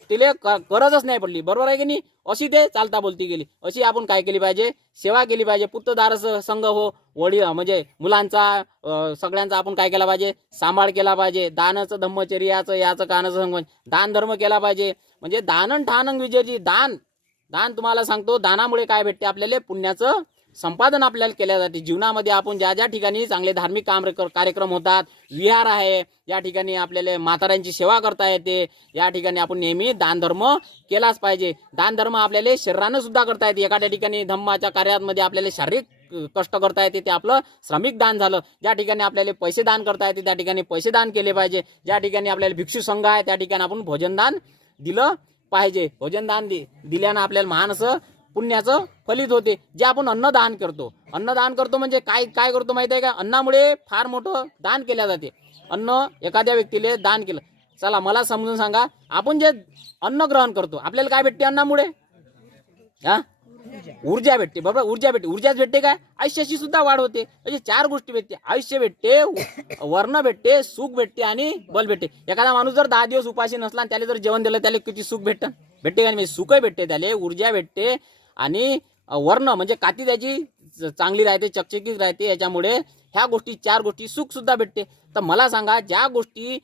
तिले गरजच नाही पडली, बरोबर आहे की नाही. अशी ते चालता बोलती गेली. अशी आपण काय केली पाहिजे, सेवा केली पाहिजे. पुत्रदार संघ हो, वडील म्हणजे मुलांचा सगळ्यांचा आपण काय केला पाहिजे, सांभाळ केला पाहिजे. दानाचं धम्मचर्याचं याचं कानाचं संग दान धर्म केला पाहिजे. म्हणजे दानन ठानंग विजयची. दान तुम्हाला सांगतो, दानामुळे काय भेटते आपल्याला, पुण्याचं संपादन आपल्याला केल्या जाते. जीवनामध्ये आपण ज्या ज्या ठिकाणी चांगले धार्मिक कार्यक्रम होतात, विहार आहे, या ठिकाणी आपल्याला म्हाताऱ्यांची सेवा करता येते, या ठिकाणी आपण नेहमी दानधर्म केलाच पाहिजे. दानधर्म आपल्याला शरीरानं सुद्धा करता येते. एखाद्या ठिकाणी धम्माच्या कार्यामध्ये आपल्याला शारीरिक कष्ट करता येते, ते आपलं श्रमिक दान झालं. ज्या ठिकाणी आपल्याला पैसे दान करता येते त्या ठिकाणी पैसे दान केले पाहिजे. ज्या ठिकाणी आपल्याला भिक्षू संघ आहे त्या ठिकाणी आपण भोजनदान दिलं पाहिजे. भोजनदान दिल्यानं आपल्याला महान असं पुण्याचं फलित होते. जे आपण अन्नदान करतो म्हणजे काय करतो माहिती आहे का, अन्नामुळे फार मोठं दान केल्या जाते. अन्न एखाद्या व्यक्तीला दान केलं. चला मला समजून सांगा, आपण जे अन्न ग्रहण करतो आपल्याला काय भेटते अन्नामुळे, ऊर्जा भेटते, बरोबर. ऊर्जाच भेटते काय, आयुष्याची सुद्धा वाढ होते. म्हणजे 4 गोष्टी भेटते, आयुष्य भेटते, वर्ण भेटते, सुख भेटते आणि बल भेटते. एखादा माणूस जर 10 दिवस उपाशी नसला आणि त्याला जर जेवण दिलं त्याला किती सुख भेटते का नाही, सुख भेटते त्याला, ऊर्जा भेटते आणि वर्ण म्हणजे काती त्याची चांगली राहते, चकचकीत राहते. याच्यामुळे ह्या गोष्टी 4 गोष्टी, सुख सुद्धा भेटते. तर मला सांगा, ज्या गोष्टी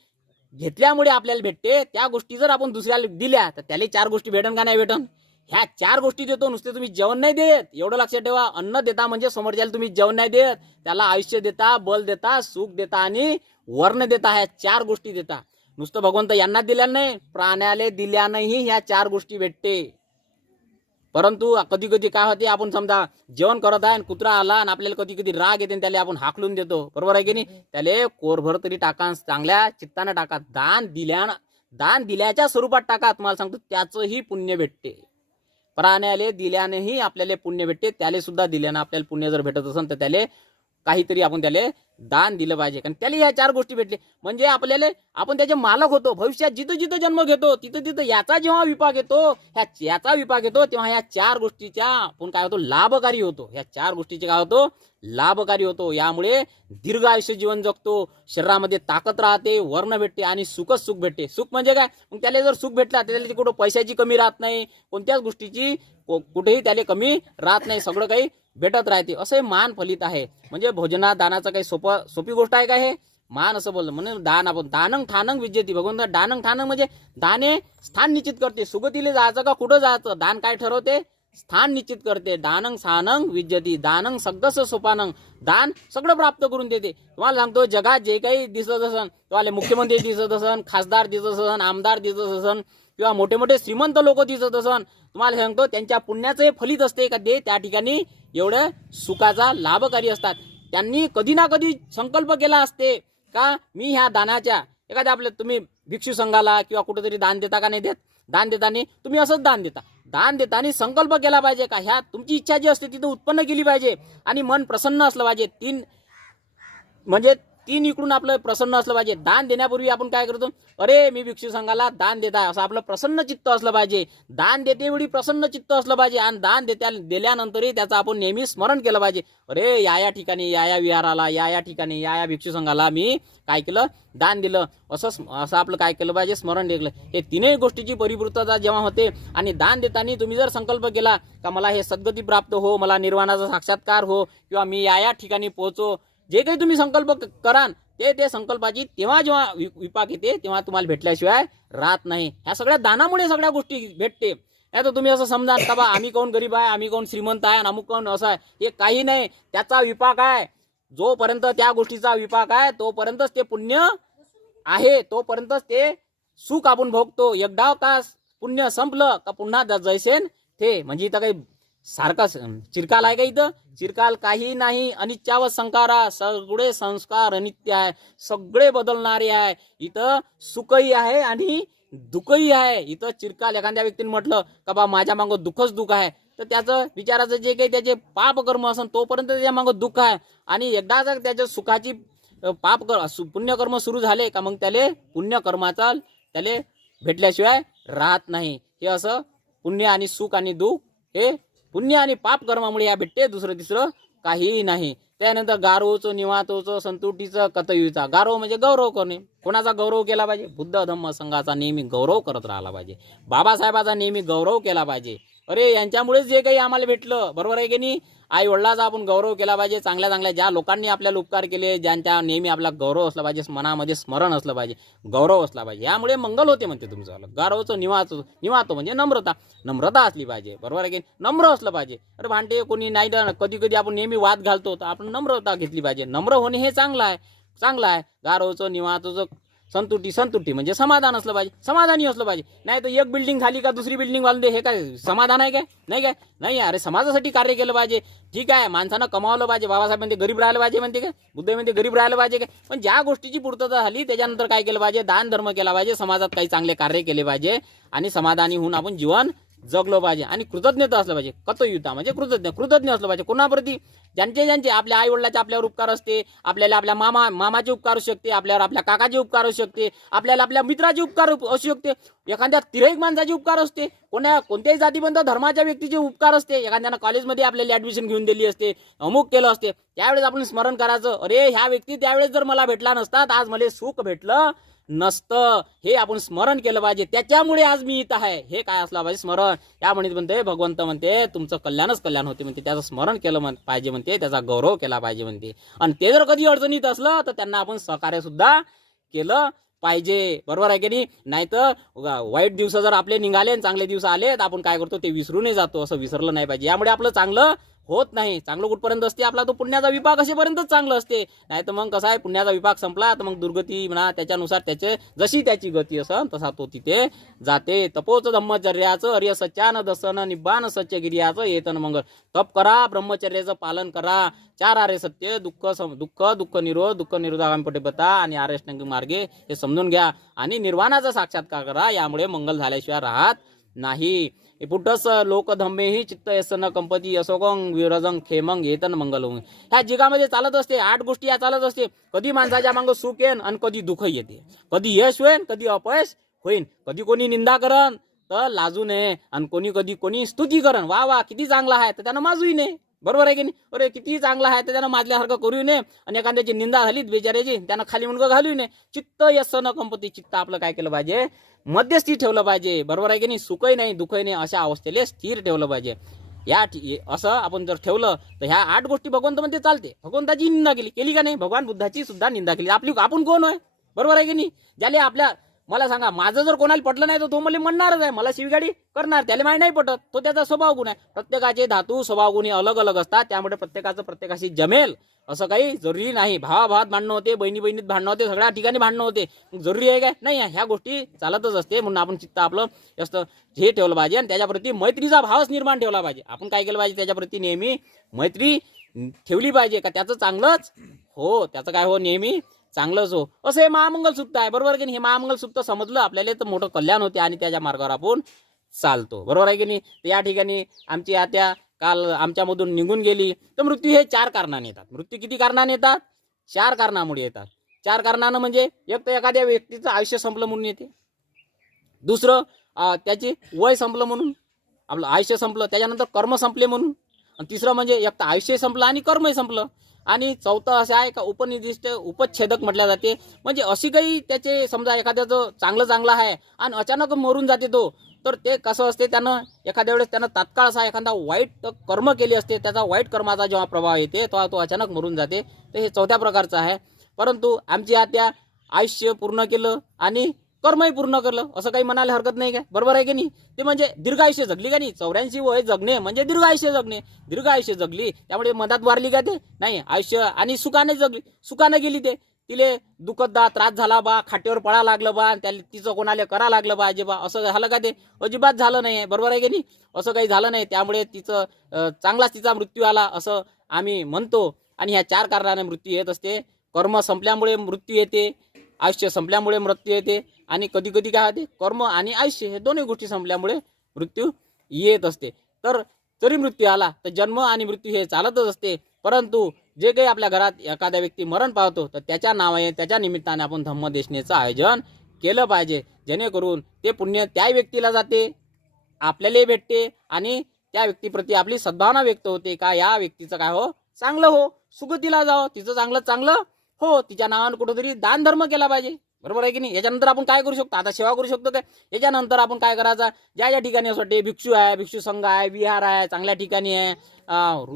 घेतल्यामुळे आपल्याला भेटते त्या गोष्टी जर आपण दुसऱ्याला दिल्या तर त्याला 4 गोष्टी भेटन का नाही भेटन. ह्या 4 गोष्टी देतो, नुसते तुम्ही जेवण नाही देत, एवढं लक्षात ठेवा. अन्न देता म्हणजे समोरच्याला तुम्ही जेवण नाही देत, त्याला आयुष्य देता, बल देता, सुख देता आणि वर्ण देता. ह्या 4 गोष्टी देता. नुसतं भगवंत यांना दिल्या नाही, प्राण्याला दिल्यानंही ह्या 4 गोष्टी भेटते. परंतु कधी कधी काय होते, आपण समजा जेवण करत आहे आणि कुत्रा आला आणि आपल्याला कधी कधी राग येते, त्याला आपण हाकलून देतो, बरोबर आहे की नाही. त्याला कोरभर तरी टाका, चांगल्या चित्तानं टाका, दान दिल्याच्या स्वरूपात टाका. तुम्हाला सांगतो त्याचंही पुण्य भेटते. प्राण्याले दिल्यानेही आपल्याला पुण्य भेटते, त्याला सुद्धा दिल्यानं आपल्याला पुण्य जर भेटत असेल तर त्याला काहीतरी आपण त्याला दान दिलं पाहिजे. कारण त्याला ह्या 4 गोष्टी भेटले म्हणजे आपल्याला, आपण त्याचे मालक होतो. भविष्यात जिथं जिथं जन्म घेतो तिथं याचा जेव्हा विपाक येतो, याचा विपाक येतो, तेव्हा ह्या 4 गोष्टीच्या आपण काय होतो, लाभकारी होतो. ह्या 4 गोष्टीचे काय होतो, लाभकारी होतो. यामुळे दीर्घ आयुष्य जीवन जगतो, शरीरामध्ये ताकद राहते, वर्ण भेटते आणि सुखच सुख भेटते. सुख म्हणजे काय, मग त्याला जर सुख भेटला त्याला कुठं पैशाची कमी राहत नाही, कोणत्याच गोष्टीची कुठेही त्याला कमी राहत नाही, सगळं काही भेटत राहते. असं मान फलित आहे. म्हणजे भोजना दानाचं काही सोपी गोष्ट आहे का, हे मान असं बोललं म्हणून दान. आपण दानंग ठानंग विद्येती, भगवंत दानंग ठानंग म्हणजे दाने स्थान निश्चित करते. सुगतीला जायचं का कुठं जायचं, दान काय ठरवते, स्थान निश्चित करते. दानंग सानंग विद्यती, दानंग सगळं सोपानंग, दान सगळं प्राप्त करून देते. तुम्हाला सांगतो, जगात जे काही दिसत असन, तुम्हाला मुख्यमंत्री दिसत असन, खासदार दिसत असन, आमदार दिसत असन किंवा मोठे मोठे श्रीमंत लोक दिसत असन, तुम्हाला सांगतो त्यांच्या पुण्याचं हे फलित असते का, ते त्या ठिकाणी एवढे सुखाचा लाभकारी असतात. त्यांनी कधी ना कधी संकल्प केला असते का मी ह्या दानाच्या एखाद्या आपल्या तुम्ही भिक्षू संघाला किंवा कुठेतरी दान देता का नाही देत, दान देताना तुम्ही असंच दान देता. दान देताना संकल्प केला पाहिजे का ह्या तुमची इच्छा जी असते तिथं उत्पन्न केली पाहिजे आणि मन प्रसन्न असलं पाहिजे. तीन इकडून आपलं प्रसन्न असलं पाहिजे. दान देण्यापूर्वी आपण काय करतो, अरे मी भिक्षू संघाला दान देत आहे असं आपलं प्रसन्न चित्त असलं पाहिजे. दान देतेवेळी प्रसन्न चित्त असलं पाहिजे आणि दान दिल्यानंतरही त्याचं आपण नेहमी स्मरण केलं पाहिजे. अरे या ठिकाणी या विहाराला या ठिकाणी या भिक्षू संघाला मी काय केलं, दान दिलं, असं आपलं काय केलं पाहिजे, स्मरण केलं. हे तीनही गोष्टीची परिपूर्तता जेव्हा होते आणि दान देताना तुम्ही जर संकल्प केला का मला हे सद्गती प्राप्त हो, मला निर्वाणाचा साक्षात्कार हो किंवा मी या ठिकाणी पोहोचो, जे काही तुम्ही संकल्प कराल ते संकल्पाची तेव्हा जेव्हा विपाक येते तेव्हा तुम्हाला भेटल्याशिवाय राहत नाही. ह्या सगळ्या दानामुळे सगळ्या गोष्टी भेटते. नाही तर तुम्ही असं समजा का बा आम्ही कोण गरीब आहे, आम्ही कोण श्रीमंत आहे, अमुक कोण असं आहे, हे काही नाही. त्याचा विपाक आहे. जोपर्यंत त्या गोष्टीचा विपाक आहे तोपर्यंतच ते पुण्य आहे, तोपर्यंतच ते सुख आपण भोगतो. एकदा का पुण्य संपलं का पुन्हा जैसेन ते, म्हणजे इथं काही सारखा चिरकाल आहे का इथं? चिरकाल काही नाही. अनित्याव संकारा, सगळे संस्कार अनित्य आहे, सगळे बदलणारे आहे. इथं सुखही आहे आणि दुःखही आहे. इथं चिरकाल एखाद्या व्यक्तीने म्हटलं का बा माझ्या मागं दुःखच दुःख आहे, तर त्याचं विचाराचं जे काही त्याचे पाप कर्म असेल तोपर्यंत त्याच्या मागं दुःख आहे. आणि एकदा जर त्याच्या सुखाची पुण्यकर्म सुरू झाले का मग त्याले पुण्यकर्माचा त्याले भेटल्याशिवाय राहत नाही. हे असं पुण्य आणि सुख आणि दुःख हे पुण्य आणि पाप कर्मामुळे या भेटते, दुसरं तिसरं काही नाही. त्यानंतर गारोचं, निवातोचं, संतुटीचं, कतयुचा. गारव म्हणजे गौरव करणे. कोणाचा गौरव केला पाहिजे? बुद्ध धम्म संघाचा नेहमी गौरव करत राहिला पाहिजे. बाबासाहेबाचा नेहमी गौरव केला पाहिजे. अरे यांच्यामुळेच जे काही आम्हाला भेटलं, बरोबर आहे की नाही? आई वडिलाचा आपण गौरव केला पाहिजे. चांगल्या चांगल्या ज्या लोकांनी आपल्याला उपकार केले, ज्यांच्या नेहमी आपला गौरव असला पाहिजे, मनामध्ये स्मरण असलं पाहिजे, गौरव असला पाहिजे. यामुळे मंगल होते म्हणते तुमचं. गारवचं निवातो म्हणजे नम्रता असली पाहिजे, बरोबर आहे की? नम्र असलं पाहिजे. अरे भांडे कोणी नाही, कधी कधी आपण नेहमी वाद घालतो, तर आपण नम्रता घेतली पाहिजे. नम्र होणे हे चांगलं आहे. गारवचं, निवातोचं, संतुटी म्हणजे समाधान असलं पाहिजे, समाधानी असलं पाहिजे. नाही तर एक बिल्डिंग झाली का दुसरी बिल्डिंग बांधून दे, हे काय समाधान आहे काय? नाही. अरे समाजासाठी कार्य केलं पाहिजे. ठीक आहे, माणसानं कमावलं पाहिजे. बाबासाहेब म्हणते गरीब राहायला पाहिजे म्हणते काय? बुद्ध म्हणते गरीब राहायला पाहिजे काय? पण ज्या गोष्टीची पूर्तता झाली त्याच्यानंतर काय केलं पाहिजे? दान धर्म केला पाहिजे, समाजात काही चांगले कार्य केले पाहिजे आणि समाधानी होऊन आपण जीवन जगलो पाहिजे. आणि कृतज्ञता असलं पाहिजे. कतयुता म्हणजे कृतज्ञ असलं पाहिजे. कोणाप्रती? ज्यांचे आपल्या आई वडिलाचे आपल्यावर उपकार असते, आपल्याला आपल्या मामाचे उपकार असू शकते, आपल्यावर आपल्या काकाचे उपकार असू शकते, आपल्याला आपल्या मित्राचे उपकार असू शकते, एखाद्या तिरेक माणसाचे उपकार असते, कोणत्याही जातीबंध धर्माच्या व्यक्तीचे उपकार असते, एखाद्यानं कॉलेजमध्ये आपल्याला ऍडमिशन घेऊन दिली असते, अमुक केलं असते, त्यावेळेस आपण स्मरण करायचं, अरे ह्या व्यक्ती त्यावेळेस जर मला भेटला नसतात आज मला सुख भेटलं नसतं. हे आपण स्मरण केलं पाहिजे. त्याच्यामुळे आज मी इथं आहे. हे काय असलं पाहिजे? स्मरण. यामुळे म्हणते भगवंत म्हणते तुमचं कल्याणच कल्याण होते म्हणते. त्याचं स्मरण केलं पाहिजे म्हणते, त्याचा गौरव केला पाहिजे म्हणते. आणि ते जर कधी अडचणीत असलं तर त्यांना आपण सहकार्य सुद्धा केलं पाहिजे, बरोबर आहे की नाही? नाहीतर वाईट दिवस जर आपले निघाले आणि चांगले दिवस आले तर आपण काय करतो, ते विसरूनही जातो. असं विसरलं नाही पाहिजे. यामुळे आपलं चांगलं होत नाही. चांगलं कुठपर्यंत असते आपला? तो पुण्याचा विपाक असेपर्यंतच चांगलं असते. नाही तर मग कसं आहे, पुण्याचा विपाक संपला तर मग दुर्गती म्हणा, त्याच्यानुसार जशी त्याची गती असन तसा तो तिथे जाते. तपोच ब्रह्मचर्याचं अर्य सच्यान दसन निब्बान सत्यगिर्याचं येतन मंगल. तप करा, ब्रह्मचर्याचं पालन करा. 4 आर्य सत्य, दुःख निरोधागामी पटिपथा आणि आर्यष्टांगिक मार्गे हे समजून घ्या आणि निर्वाणाचा साक्षात्कार करा. यामुळे मंगल झाल्याशिवाय राहत नाही. पुटस लोकधम्मेही चित्त यसन कंपती असोगंग विरजंग खेमंग येतन मंगल. ह्या जगामध्ये चालत असते 8 गोष्टी या चालत असते. कधी माणसाच्या मागं सुख येईन आणि कधी दुःख येते, कधी यश होईन कधी अपयश होईन, कधी कोणी निंदा करन तर लाजू नये आणि कोणी स्तुती करन, वा किती चांगला आहे तर त्यानं माजूही नये, बरोबर आहे की नाही? अरे किती चांगला आहे तर त्यानं माजल्यासारखं करू नये. आणि एखाद्याची निंदा झाली बेचाऱ्याची, त्यानं खाली मुंडकं घालू नये. चित्त यसन कंपती, चित्त आपलं काय केलं पाहिजे? मध्यस्थी ठेवलं पाहिजे, बरोबर आहे की नाही? सुखही नाही दुःखही नाही अशा अवस्थेला स्थिर ठेवलं पाहिजे. असं आपण जर ठेवलं तर ह्या 8 गोष्टी भगवंत म्हणते चालते. भगवंताची निंदा केली का नाही? भगवान बुद्धाची सुद्धा निंदा केली. आपण कोण आहे, बरोबर आहे की नाही? ज्याला आपल्या मला सांगा, माझं जर कोणाला पटलं नाही तर तो मला म्हणणारच आहे, मला शिवगाडी करणार, त्याला माहिती नाही पटत, तो त्याचा स्वभाव गुण आहे. प्रत्येकाचे धातू स्वभाव गुण अलग अलग असतात, त्यामुळे प्रत्येकाचं प्रत्येकाशी जमेल असं काही जरुरी नाही. भावाभावात भांडणं होते, बहिणी बहिणीत भांडणं होते, सगळ्या ठिकाणी भांडणं होते. जरुरी आहे काय? नाही. ह्या गोष्टी चालतच असते. म्हणून आपण चित्त आपलं जास्त हे ठेवलं पाहिजे आणि त्याच्याप्रती मैत्रीचा भावच निर्माण ठेवला पाहिजे. आपण काय केलं पाहिजे, त्याच्याप्रती नेहमी मैत्री ठेवली पाहिजे. का त्याचं चांगलंच हो, त्याचं काय हो, नेहमी चांगलंच हो. असं हे महामंगल सूत्र आहे, बरोबर की नाही? हे महामंगल सूत्र समजलं आपल्याला तर मोठं कल्याण होते आणि त्याच्या मार्गावर आपण चालतो, बरोबर आहे की नाही? तर या ठिकाणी आमची आत्या काल आमच्यामधून निघून गेली. तर मृत्यू हे 4 कारणाने येतात. मृत्यू किती कारणाने येतात? 4 कारणामुळे येतात. 4 कारणानं म्हणजे एक तर एखाद्या व्यक्तीचं आयुष्य संपलं म्हणून येते. दुसरं त्याचे वय संपलं म्हणून आपलं आयुष्य संपलं. त्याच्यानंतर कर्म संपले म्हणून. आणि तिसरं म्हणजे एक तर आयुष्य संपलं आणि कर्मही संपलं. आणि चौथं असं आहे का उपनिर्दिष्ट उपच्छेदक म्हटल्या जाते. म्हणजे अशी काही त्याचे समजा एखाद्याचं चांगलं आहे आणि अचानक मरून जाते तो, तर ते कसं असते, त्यानं एखाद्या वेळेस त्यानं तात्काळ असा एखादा वाईट कर्म केली असते, त्याचा वाईट कर्माचा जेव्हा प्रभाव येते तेव्हा तो अचानक मरून जाते. तर हे चौथ्या प्रकारचं आहे. परंतु आमची आत्या आयुष्य पूर्ण केलं आणि कर्मही पूर्ण केलं असं काही म्हणायला हरकत नाही काय, बरोबर आहे की नाही? ते म्हणजे दीर्घ आयुष्य जगली का नाही. 84 वय जगणे म्हणजे दीर्घ आयुष्य जगणे. दीर्घ आयुष्य जगली, त्यामुळे मधात वारली का ते नाही. आयुष्य आणि सुखाने जगली, सुखाने गेली. ते तिले दुखदा त्रास झाला बा, खाटेवर पडा लागलं बा, त्याला तिचं कोणाला करा लागलं बा, बा असं झालं का? ते अजिबात झालं नाही, बरोबर आहे की नाही? असं काही झालं नाही. त्यामुळे तिचं चांगलाच तिचा मृत्यू आला असं आम्ही म्हणतो. आणि ह्या 4 कारणाने मृत्यू येत असते. कर्म संपल्यामुळे मृत्यू येते, आयुष्य संपल्यामुळे मृत्यू येते, आणि कधी कधी काय होते, कर्म आणि आयुष्य हे दोन्ही गोष्टी संपल्यामुळे मृत्यू येत असते. तर जरी मृत्यू आला तर जन्म आणि मृत्यू हे चालतच असते. परंतु जे काही आपल्या घरात एखाद्या व्यक्ती मरण पावतो तर त्याच्या नावाने त्याच्या निमित्ताने आपण धम्मदेशनेचं आयोजन केलं पाहिजे, जेणेकरून ते पुण्य त्या व्यक्तीला जाते, आपल्यालाही भेटते आणि त्या व्यक्तीप्रती आपली सद्भावना व्यक्त होते का या व्यक्तीचं काय हो, चांगलं हो, सुगतीला जावं, तिचं चांगलं हो, तिच्या नावाने कुठेतरी दान धर्म केला पाहिजे, बरोबर आहे की नाही? याच्यानंतर आपण काय करू शकतो? आता सेवा करू शकतो काय? याच्यानंतर आपण काय करायचं, ज्या ठिकाणी असं भिक्षू आहे, भिक्षू संघ आहे, विहार आहे, चांगल्या ठिकाणी आहे,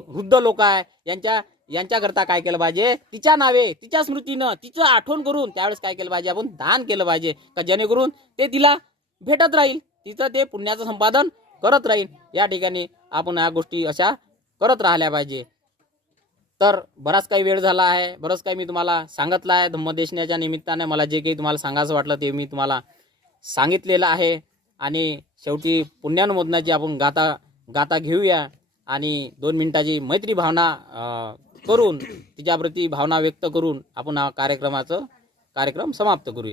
वृद्ध लोक आहे, यांच्याकरता काय केलं पाहिजे, तिच्या नावे तिच्या स्मृतीनं तिचं आठवण करून त्यावेळेस काय केलं पाहिजे, आपण दान केलं पाहिजे, का जेणेकरून ते तिला भेटत राहील, तिचं ते पुण्याचं संपादन करत राहील. या ठिकाणी आपण या गोष्टी अशा करत राहिल्या पाहिजे. तर बराच काही वेळ झाला आहे, बरंच काही मी तुम्हाला सांगितलं आहे. धम्मदेशनाच्या निमित्ताने मला जे काही तुम्हाला सांगायचं वाटलं ते मी तुम्हाला सांगितलेलं आहे. आणि शेवटी पुण्यानुमोदनाची आपण गाता घेऊया आणि 2 मिनिटाची मैत्री भावना करून, तिच्याप्रती भावना व्यक्त करून आपण हा कार्यक्रम समाप्त करूया.